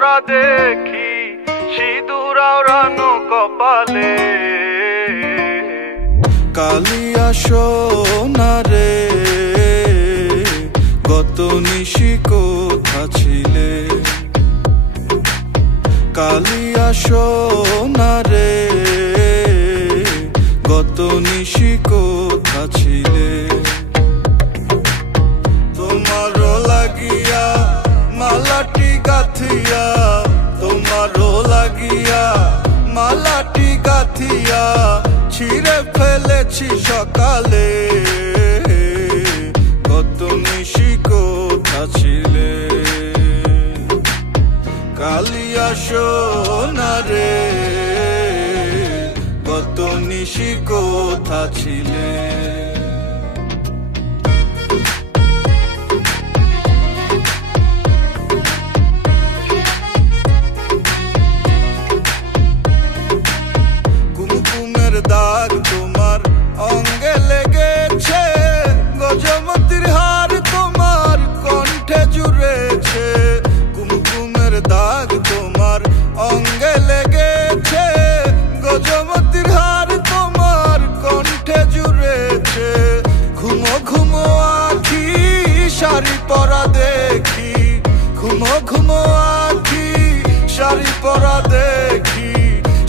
পরা দেখি সিঁদুর আওড়ানো কপালে। কালিয়া সোনা রে গত নিশি কোথা ছিলে, কালিয়া সোনা রে গত নিশি কোথা ছিলে। তোমারও লাগিয়া মালাটি গাথিয়া, তোমারও লাগিয়া মালাটি গাথিয়া ছিঁড়ে ফেলেছি সকালে। কত নিশি কোথা ছিলে, কালিয়া সোনা রে কত নিশি কোথা ছিলে। দাগ তোমার অঙ্গে লেগেছে, গজমতির হার তোমার কণ্ঠে জুড়েছে। কুমকুমের দাগ তোমার অঙ্গে লেগেছে, গজমতির হার তোমার কণ্ঠে জুড়েছে। ঘুমো ঘুমো আখি শাড়ি পরা দেখি, ঘুমো ঘুমো আখি শাড়ি পরা দেখি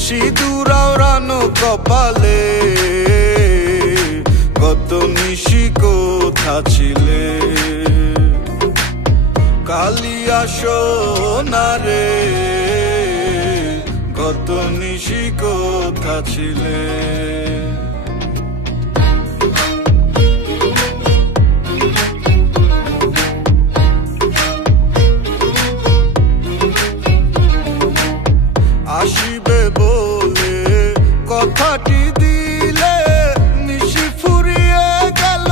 সিঁদুর আওড়ানো কপালে। কত নিশি কোথা ছিলে, কালিয়া সোনা রে কত নিশি কোথা ছিলে। আসিবে বলে কথাটি দিলে, নিশি ফুরিয়ে গেল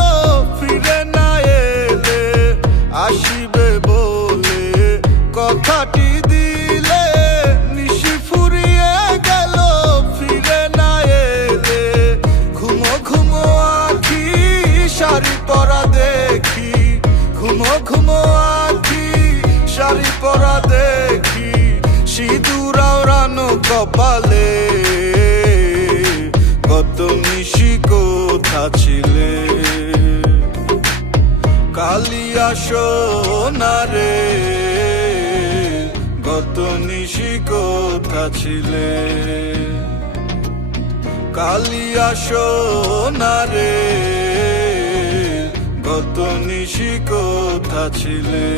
ফিরে না এলে। আসিবে বলে কথাটি দিলে, নিশি ফুরিয়ে গেল ফিরে না এলে। ঘুমো ঘুমো আখি শাড়ি পরা দেখি, ঘুমো ঘুমো আখি শাড়ি পরা দেখি সিঁদুর আওড়ানো কপালে। কত নিশি কোথা ছিলে, কালিয়া সোনা রে কত নিশি কোথা ছিলে। কালিয়া সোনা রে কত নিশি কোথা ছিলে।